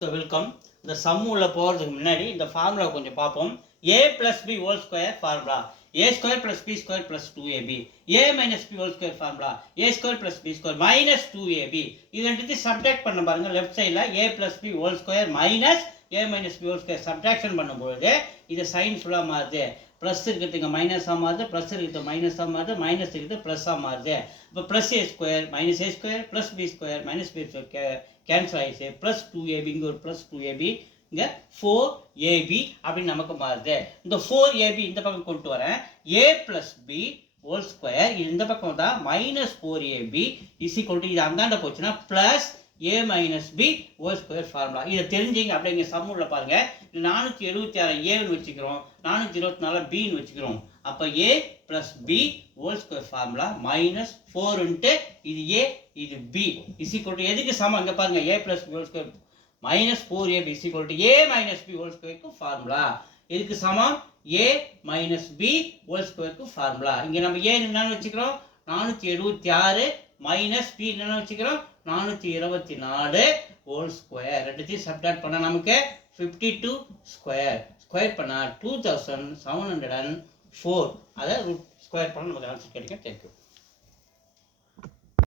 So welcome. இந்த some உள்ள போகிறதுக்கு முன்னாடி இந்த ஃபார்முலா கொஞ்சம் பார்ப்போம். a plus b whole square formula. a square plus b square plus 2ab. a minus b whole square formula. a square plus b square minus 2ab. இது ரெண்டுத்தையும் subtract பண்ண பாருங்க. லெஃப்ட் சைடில் a plus b whole square minus a minus b whole square subtraction பண்ணும்பொழுது இது sign ஃபுல்லாக மாறுது. Plus இருக்கிறதுங்க மைனஸாக மாறுது, ப்ளஸ் இருக்கிறது மைனஸாக மாறுது, மைனஸ் இருக்கிறது ப்ளஸ்ஸாக மாறுது. இப்போ plus A square minus A square plus B square minus B square cancel ஆகிடுச்சு. ப்ளஸ் 2ab இங்கே ஒரு ப்ளஸ் 2ab இங்கே 4ab அப்படின்னு நமக்கு மாறுது. இந்த 4ab இந்த பக்கம் கொண்டு வரேன். a plus B whole square இந்த பக்கம் தான் minus 4ab is equal to இது அந்தாண்ட போச்சுன்னா plus a minus B whole square formula. இதை தெரிஞ்சிங்க. அப்படியே இங்கே சம்முள்ள பாருங்கள். 476 ஏன்னு வச்சுக்கிறோம், 424 பின்னு வச்சுக்கிறோம். அப்போ a plus B whole square formula minus 4 இது a இது b இஸ் ஈக்குவல் டு எதுக்கு சமம் இங்கே பாருங்க. a plus B whole square minus 4ab is equal to a minus B whole ஸ்கொயருக்கு ஃபார்முலா. எதுக்கு சமம்? a மைனஸ் பி ஹோல் ஸ்கொயருக்கு ஃபார்முலா. இங்கே நம்ம a என்னன்னு வச்சுக்கிறோம் 476 மைனஸ் பி என்னன்னு வச்சுக்கிறோம் 424 ஹோல் ஸ்கொயர். ரெண்டுத்தையும் சப்ட்ராக்ட் பண்ணால் நமக்கு 52 ஸ்கொயர். ஸ்கொயர் பண்ணால் 2704. அதை ஸ்கொயர் பண்ணால் நமக்கு ஆன்சர் கிடைக்கும். தேங்க்யூ.